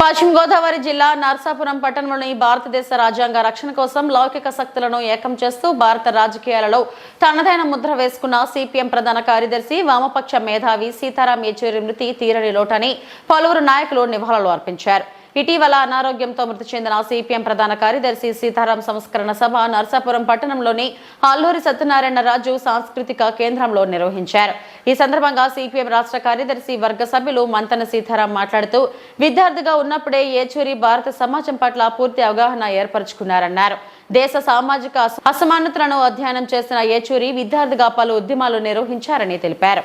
పశ్చిమ గోదావరి జిల్లా నర్సాపురం పట్టణంలోని భారతదేశ రాజ్యాంగ రక్షణ కోసం లౌకిక శక్తులను ఏకం చేస్తూ భారత రాజకీయాలలో తనదైన ముద్ర వేసుకున్న సిపిఎం ప్రధాన కార్యదర్శి వామపక్ష మేధావి సీతారాం యేచూరి మృతి తీరని లోటని పలువురు నాయకులు నివాళులు అర్పించారు. ఇటీవల అనారోగ్యంతో మృతి చెందిన సిపిఎం ప్రధాన కార్యదర్శి సీతారాం సంస్కరణ సభ నర్సాపురం పట్టణంలోని అల్లూరి సత్యనారాయణ రాజు సాంస్కృతిక కేంద్రంలో నిర్వహించారు. ఈ సందర్భంగా సిపిఎం రాష్ట్ర కార్యదర్శి వర్గ సభ్యులు మంతన సీతారాం మాట్లాడుతూ విద్యార్థిగా ఉన్నప్పుడే యేచూరి భారత సమాజం పట్ల పూర్తి అవగాహన ఏర్పరచుకున్నారన్నారు. దేశ సామాజిక అసమానతలను అధ్యయనం చేసిన యేచూరి విద్యార్థిగా పలు ఉద్యమాలు నిర్వహించారని తెలిపారు.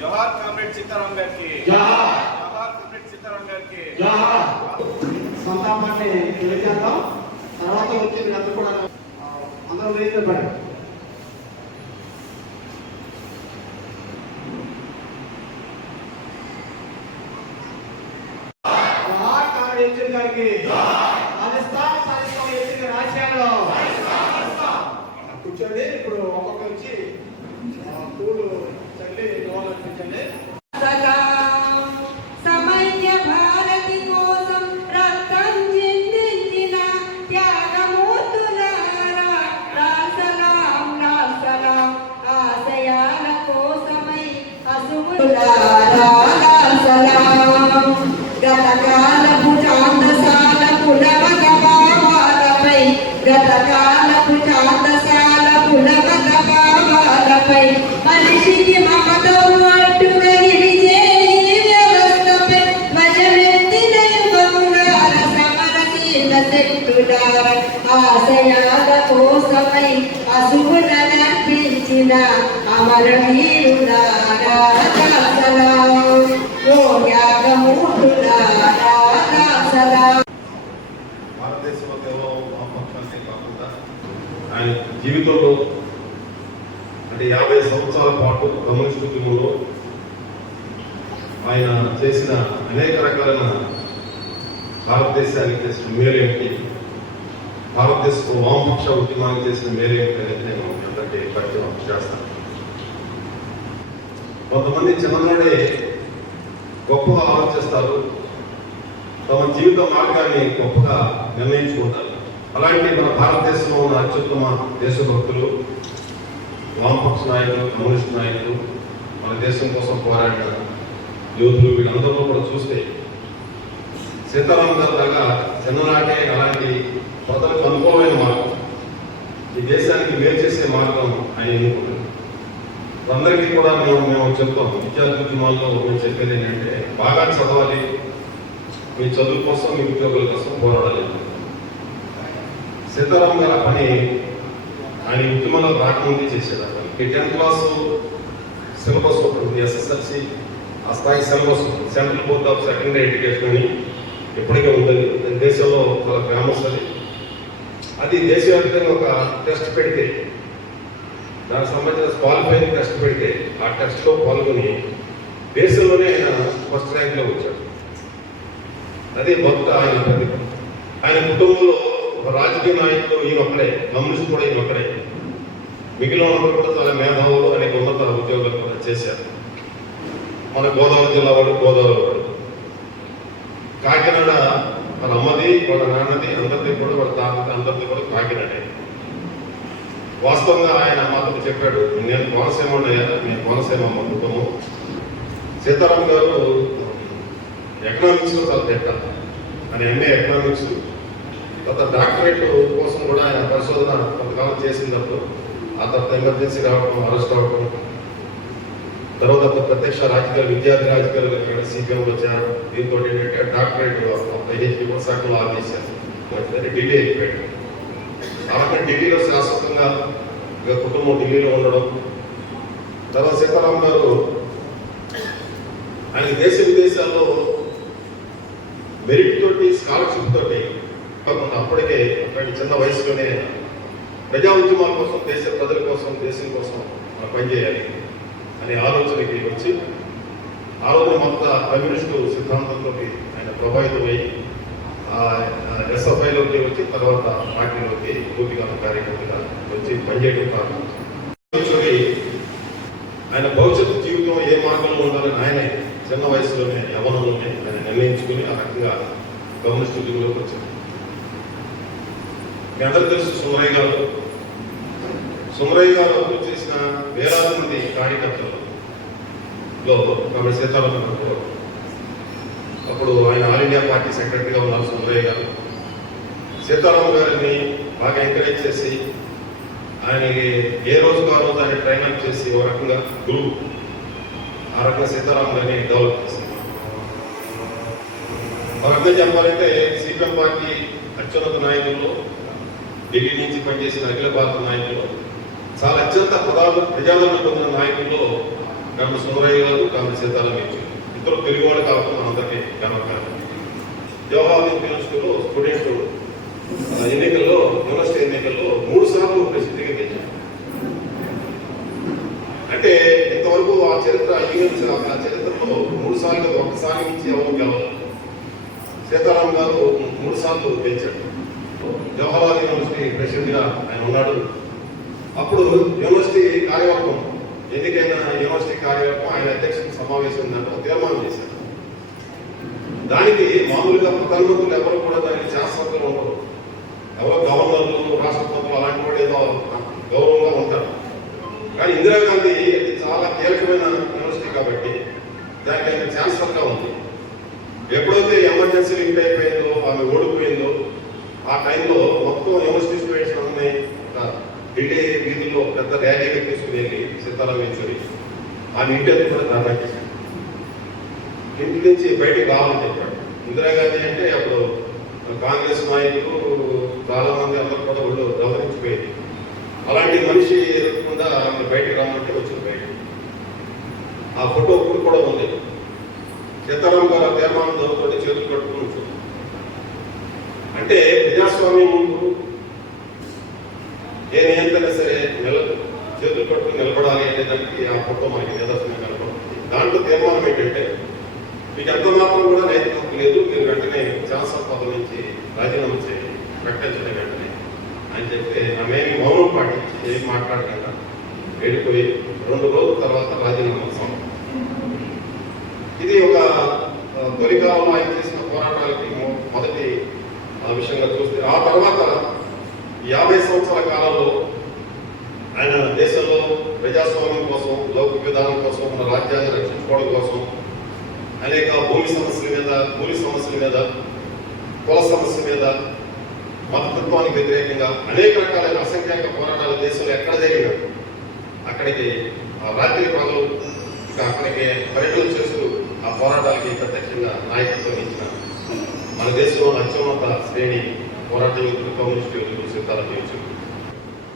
జవహర్ కామ్రేడ్ సీతారాం గారికి జవహర్ కామ్రేడ్ సీతారాం గారికి సంతాపాన్ని తెలియజేద్దాం. తర్వాత వచ్చింది అందరూ కూడా అందరూ వేయబడి జవహర్ కామ్రేడ్ గారికి రాజ్యాంగంలో కూర్చోండి. ఇప్పుడు ఒక్కొక్క వచ్చి పూలు చల్లి అర్పించండి. సమైక్య భారతి కోసం రక్తం చిందించిన త్యాగమూర్తులారా రాసలాం రాసలాం ఆశయాల కోసమై అసుములారా రాసలాం గతకాల భుజాంతసాల పులవక భావాలపై గతకాల భుజాంతసాల పులవక భావాలపై మనిషికి మమతం అట్టుగా నిలిచే వ్యవస్థపై వశమెత్తిన యుగములార సమరశీల శక్తులార ఆశయాల కోసమై అసువులనర్పించిన అమరవీరులారా దాసలాం ఓ త్యాగమూర్తులారా దాసలాం. భారతదేశంలో కేవలం వామపక్షాన్ని కాకుండా ఆయన జీవితంలో అంటే 50 సంవత్సరాల పాటు కమ్యూనిస్ట్ ఉద్యమంలో ఆయన చేసిన అనేక రకాలైన భారతదేశానికి చేసిన మేలేంటి, భారతదేశ వామపక్ష ఉద్యమానికి చేసిన మేలేంటి అనేది నేను అందరికీ పరిచయం చేస్తాను. కొంతమంది చిన్ననాడే గొప్పగా ఆలోచిస్తారు, తమ జీవిత మార్గాన్ని గొప్పగా నిర్ణయించుకుంటారు. అలాంటి మన భారతదేశంలో ఉన్న అత్యుత్తమ దేశభక్తులు, వామపక్ష నాయకులు, కమ్యూనిస్ట్ నాయకులు, మన దేశం కోసం పోరాడిన యోధులు వీళ్ళందరూ కూడా చూస్తే సీతారాం గారు లాగా చిన్ననాటే అలాంటి ప్రజలకు అనుకూలమైన మార్గం, ఈ దేశానికి మేలు చేసే మార్గం ఆయన ఎన్నుకున్నారు. అందరికీ కూడా మేము చెప్తాం, విద్యార్థి ఉద్యమాల్లో మేము చెప్పేది ఏంటంటే బాగా చదవాలి, మీ చదువు కోసం మీ ఉద్యోగుల కోసం పోరాడాలి. సీతారాం గారు ఆ పని ఆయన ఉద్యమంలో రాకముందే చేసేది. ఈ 10th క్లాసు సిలబస్ ఉంటుంది, SSLC ఆ స్థాయి syllabus, central board of secondary education అని ఎప్పటికే ఉంటుంది దేశంలో, చాలా ఫేమస్. అది దేశవ్యాప్తంగా ఒక టెస్ట్ పెడితే, దానికి సంబంధించిన క్వాలిఫైయింగ్ టెస్ట్ పెడితే ఆ టెస్ట్లో పాల్గొని దేశంలోనే ఆయన ఫస్ట్ ర్యాంక్లో వచ్చాడు. అదే భక్త ఆయన ప్రతిభ. ఆయన కుటుంబంలో ఒక రాజకీయ నాయకుడు ఈయన ఒక్కడే, కమ్యూనిస్ట్ కూడా ఈయన ఒక్కడే. మిగిలిన వాళ్ళు కూడా చాలా మేధావులు, అనేక ఉన్నత ఉద్యోగాలు కూడా చేశారు. మన గోదావరి జిల్లా వాడు, గోదావరి వాడు, కాకినాడ వాళ్ళ అమ్మది, వాళ్ళ నాన్నది, అందరిది కూడా వాళ్ళ తాతది, అందరిది కూడా కాకినాడే. వాస్తవంగా ఆయన మాతో చెప్పాడు, నేను కోనసీమ అయ్యాను, నేను కోనసీమ మా కుటుంబం. సీతారాం గారు ఎకనామిక్స్లో చాలా పెట్టారు, ఆయన MA ఎకనామిక్స్. తర్వాత డాక్టరేట్ కోసం కూడా ఆయన పరిశోధన కొంతకాలం చేసినప్పుడు ఆ తర్వాత ఎమర్జెన్సీ రావడం, అరెస్ట్ అవ్వడం, తర్వాత ప్రత్యక్ష రాజకీయాలు, విద్యార్థి రాజకీయాలు సిపిఎంలో చేరడం. దీంతో ఏంటంటే డాక్టరేట్ PhD విశాఖలో ఆపేశారు, ఢిల్లీ అయిపోయాడు. అలాగే ఢిల్లీలో శాశ్వతంగా కుటుంబం ఢిల్లీలో ఉండడం. తర్వాత సీతారాం గారు ఆయన దేశ విదేశాల్లో మెరిట్ తోటి, స్కాలర్షిప్ తోటి అప్పటికే అప్పటి చిన్న వయసులోనే ప్రజా ఉద్యమాల కోసం, దేశ ప్రజల కోసం, దేశం కోసం పనిచేయాలి అనే ఆలోచనకి వచ్చి ఆ రోజు మొత్తం కమ్యూనిస్టు సిద్ధాంతంతో ఆయన ప్రభావితమై SFIలోకి వచ్చి తర్వాత పార్టీలోకి పూర్తిగా కార్యకర్తగా వచ్చి పనిచేయడం ప్రారంభించారు. ఆయన భవిష్యత్తు జీవితం ఏ మార్గంలో ఉండాలని ఆయనే చిన్న వయసులోనే యవ్వనంలోనే ఆయన నిర్ణయించుకుని ఆ రకంగా కమ్యూనిస్ట్ ఉద్యోగంలోకి వచ్చారు. మీ అందరూ తెలుసు సుమరయ్య గారు అభివృద్ధి చేసిన వేలాది మంది కార్యకర్తలలో కాబట్టి సీతారాం గారు అప్పుడు ఆయన ఆల్ ఇండియా పార్టీ సెక్రటరీగా ఉన్నారు. సుమరయ్య గారు సీతారాం గారిని బాగా ఎంకరేజ్ చేసి ఆయనకి ఏ రోజుకు ఆ రోజు ఆయన ట్రైన్ అప్ చేసి ఒక రకంగా గురువు ఆ రకంగా సీతారాం గారిని డెవలప్ చేశారు. ఒక రకంగా చెప్పాలంటే సిపిఎం పార్టీ అత్యున్నత నాయకుల్లో ఢిల్లీ నుంచి పనిచేసిన అఖిల భారత నాయకులు చాలా అత్యంత ప్రజాదరణ పొందిన నాయకుల్లో డాక్టర్ సుమరయ్య గారు, డాక్టర్ సీతారాం యేచూరి ఇద్దరు తెలుగు వాళ్ళు కాబట్టి మనందరికీ గమనించాలి. జవహర్లాల్ యూనివర్సిటీలో స్టూడెంట్ యూనివర్సిటీ ఎన్నికల్లో 3 సార్లు ప్రెసిడెంట్గా గెలిచారు. అంటే ఇంతవరకు ఆ చరిత్రలో 3 సార్లు ఒక్కసారి నుంచి ఎవరు గెలవాలి. సీతారాం గారు 3 సార్లు గెలిచాడు. జవహర్లాల్ యూనివర్సిటీ ప్రెసిడెంట్గా ఆయన ఉన్నాడు. అప్పుడు యూనివర్సిటీ కార్యవర్గం ఎన్నికైన యూనివర్సిటీ కార్యవర్గం ఆయన అధ్యక్షుల సమావేశం ఉందంటే తీర్మానం చేశారు. దానికి మామూలుగా ప్రధానమంత్రులు ఎవరు కూడా దానికి శాస్త్రజ్ఞులు ఉండరు. ఎవరో గవర్నర్లు, రాష్ట్రపతులు అలాంటి కూడా ఏదో గౌరవంగా ఉంటారు. కానీ ఇందిరాగాంధీ అది చాలా కీలకమైన యూనివర్సిటీ కాబట్టి దానికి ఆయన ఛాన్సలర్గా ఉంది. ఎప్పుడైతే ఎమర్జెన్సీ లింక్ అయిపోయిందో, ఆమె ఓడిపోయిందో ఆ టైంలో మొత్తం యూనివర్సిటీ స్టూడెంట్స్ ఉన్నాయి ఢిల్లీ వీధుల్లో పెద్ద ర్యాలీగా తీసుకుని వెళ్ళి సీతారాం యేచూరి ఆమె ఇంటి కూడా ధర్నా చేశాడు. ఇంటి నుంచి బయటికి రావాలని చెప్పాడు. ఇందిరాగాంధీ అంటే అప్పుడు కాంగ్రెస్ నాయకులు చాలా మంది అందరూ కూడా వాళ్ళు గౌరవించిపోయేది. అలాంటి మనిషి ఎదురకుండా ఆమె బయటికి రావాలంటే వచ్చింది బయట. ఆ ఫోటో ఇప్పుడు కూడా ఉంది. సీతారాం గారు ఆ తీర్మానం చదువుతుంటే చేతులు కట్టుకుని ఉంటుంది. అంటే ప్రజాస్వామ్యం ముందు ఏ నియంత్రణ సరే చేతులు కట్టుకుని నిలబడాలి అనే దానికి ఆ ఫోటో మనకి నిదర్శనం కనపడుతుంది. దాంట్లో తీర్మానం ఏంటంటే మీకు ఎంత మాత్రం కూడా నైతికత లేదు, మీరు వెంటనే ఛాన్సలర్ పదవి నుంచి రాజీనామా చేయండి, ప్రకటించడం వెంటనే అని చెప్తే ఆమె మౌనం పాటించి ఏం మాట్లాడకుండా వెళ్ళిపోయి 2 రోజుల తర్వాత రాజీనామా సమయం. ఇది ఒక తొలికాలంలో ఆయన చేసిన పోరాటాలకి మొదటి విషయంగా చూస్తే ఆ తర్వాత 50 సంవత్సరాల కాలంలో ఆయన దేశంలో ప్రజాస్వామ్యం కోసం, లౌకిక విధానం కోసం, మన రాజ్యాన్ని రక్షించుకోవడం కోసం అనేక భూమి సమస్యల మీద, కుల సమస్య మీద, మతతత్వానికి వ్యతిరేకంగా అనేక రకాలైన అసంఖ్యాక పోరాటాలు దేశంలో ఎక్కడ జరిగినా అక్కడికి రాత్రి పగలు అక్కడికి పర్యటన చేస్తూ ఆ పోరాటాలకి ప్రత్యక్షంగా నాయకత్వం ఇచ్చిన మన దేశంలో అత్యున్నత శ్రేణి పోరాట యోధులు, కమ్యూనిస్ట్ యోధులు సీతారాం యేచూరి.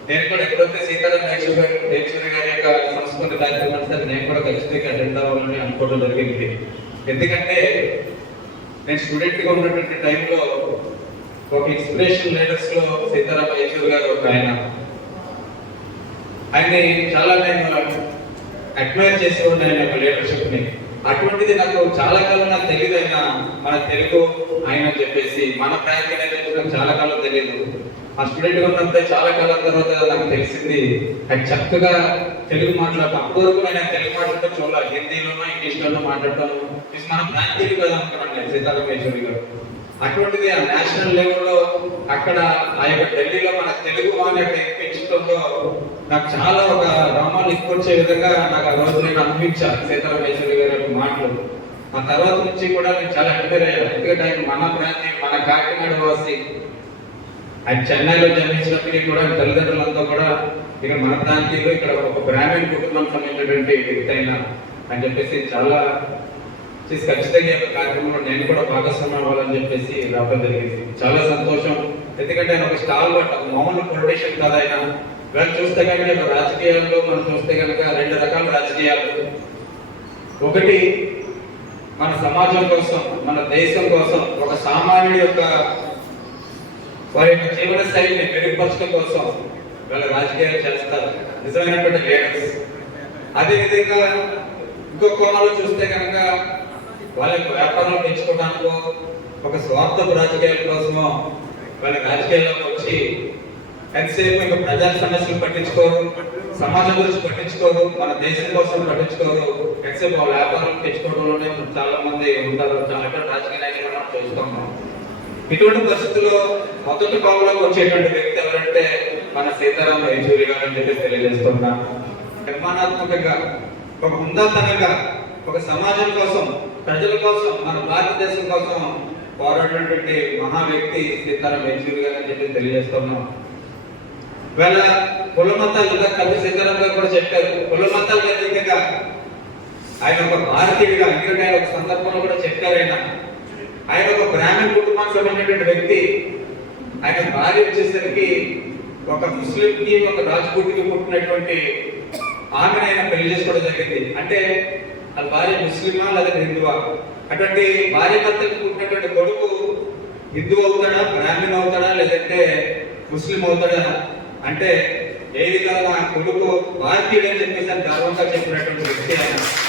నేను కూడా ఎప్పుడైతే సీతారాం యేచూరి గారి యొక్క సంస్కృతి కార్యక్రమం సరే నేను కూడా ఖచ్చితంగా అటెండ్ అవ్వాలని అనుకోవడం జరిగింది. ఎందుకంటే నేను స్టూడెంట్గా ఉన్నటువంటి టైంలో ఒక ఇన్స్పిరేషన్ లీడర్స్లో సీతారాం యేచూరి గారు ఒక ఆయన్ని చాలా నేను అడ్మైర్ చేసి ఉండే ఆయన యొక్క లీడర్షిప్ని. అటువంటిది నాకు చాలా కాలం నాకు తెలియదు ఆయన మన తెలుగు ఆయన అని చెప్పేసి మన ప్రాంతం చాలా కాలం తెలియదు. ఆ స్టూడెంట్గా ఉన్నంత చాలా కాలం తర్వాత నాకు తెలిసింది ఆయన చక్కగా తెలుగు మాట్లాడతాను. అప్పటి వరకు నేను తెలుగు మాట్లాడుతూ చూడాలి, హిందీలోనో ఇంగ్లీష్లోనో మాట్లాడతాను. మన ప్రాంతీయులు కదా అనుకున్నాను నేను సీతారాం యేచూరి గారు. అటువంటిది ఆ నేషనల్ లెవెల్లో అక్కడ ఆ యొక్క ఢిల్లీలో మన తెలుగు వాళ్ళ పెంచడంలో నాకు చాలా ఒక రోమాలు ఎక్కువచ్చే విధంగా నాకు ఆ రోజు నేను అనిపించాను సీతారాం యేచూరి గారి యొక్క మాటలు. ఆ తర్వాత నుంచి కూడా నేను చాలా అడ్మైర్ అయ్యాను. ఎందుకంటే ఆయన మన ప్రాంతీయ, మన కాకినాడ వాసి. ఆయన చెన్నైలో జన్మించినప్పటికీ కూడా తల్లిదండ్రులంతా కూడా ఇక్కడ మన ప్రాంతీయులు, ఇక్కడ ఒక బ్రాహ్మణ కుటుంబానికి సంబంధించినటువంటి వ్యక్తి అయినా అని చెప్పేసి చాలా ఖచ్చితంగా కార్యక్రమంలో నేను కూడా భాగస్వామ్యం అవ్వాలని చెప్పేసి రావడం జరిగింది. చాలా సంతోషం. ఎందుకంటే ఆయన ఒక స్టాల్ బట్ మామూలు పొలిటీషియన్ కాదు ఆయన. వీళ్ళు చూస్తే కనుక రాజకీయాల్లో మనం చూస్తే కనుక 2 రకాల రాజకీయాలు. ఒకటి మన సమాజం కోసం, మన దేశం కోసం, ఒక సామాన్యుడి యొక్క వారి యొక్క జీవన శైలిని మెరుగుపరచడం కోసం వీళ్ళ రాజకీయాలు చేస్తారు, నిజమైనటువంటి లీడర్స్. అదేవిధంగా ఇంకో కోణంలో చూస్తే కనుక వాళ్ళ యొక్క వ్యాపారాలు పెంచుకోవడానికో, ఒక స్వార్థపు రాజకీయాల కోసమో వాళ్ళ రాజకీయాల్లోకి వచ్చి ఎంతసేపు ఇంకా ప్రజా సమస్యలు పట్టించుకోరు, సమాజం గురించి పట్టించుకోరు, మన దేశం కోసం పట్టించుకోరు, ఎంతసేపు వాళ్ళ వ్యాపారం తెచ్చుకోవడంలోనే చాలా మంది ఉంటారు. చాలా రాజకీయ నాయకులు మనం చూస్తున్నాం. ఇటువంటి పరిస్థితుల్లో మొదటి భాగంలోకి వచ్చేటువంటి వ్యక్తి ఎవరంటే మన సీతారాం యేచూరి గారు అని చెప్పి తెలియజేస్తున్నా. నిర్మాణాత్మకంగా, ఒక హుందాతనంగా, ఒక సమాజం కోసం, ప్రజల కోసం, మన భారతదేశం కోసం పోరాడినటువంటి మహా వ్యక్తి సీతారాం యేచూరి గారు అని చెప్పి తెలియజేస్తున్నాం. వేళ కుల మతాలుగా కవి సీతారాం గారు కూడా చెప్పారు, కుల మతాలకు అతీతంగా ఆయన ఒక భారతీయుడిగా, ఎందుకంటే ఆయన ఒక సందర్భంలో కూడా చెప్పారు, ఆయన ఒక బ్రాహ్మణ్ కుటుంబానికి సంబంధించినటువంటి వ్యక్తి. ఆయన భార్య వచ్చేసరికి ఒక ముస్లింకి, ఒక రాజ్పూట్కి పుట్టినటువంటి ఆమెను ఆయన పెళ్లి చేసుకోవడం జరిగింది. అంటే ఆ భార్య ముస్లిమా లేదా హిందువా? అటువంటి భార్య భర్తకు పుట్టినటువంటి కొడుకు హిందూ అవుతాడా, బ్రాహ్మణ్ అవుతాడా, లేదంటే ముస్లిం అవుతాడా? అంటే ఏది కాదు, నా కొడుకు భారతీయుడు అని చెప్పేసి గర్వంగా చెప్పినటువంటి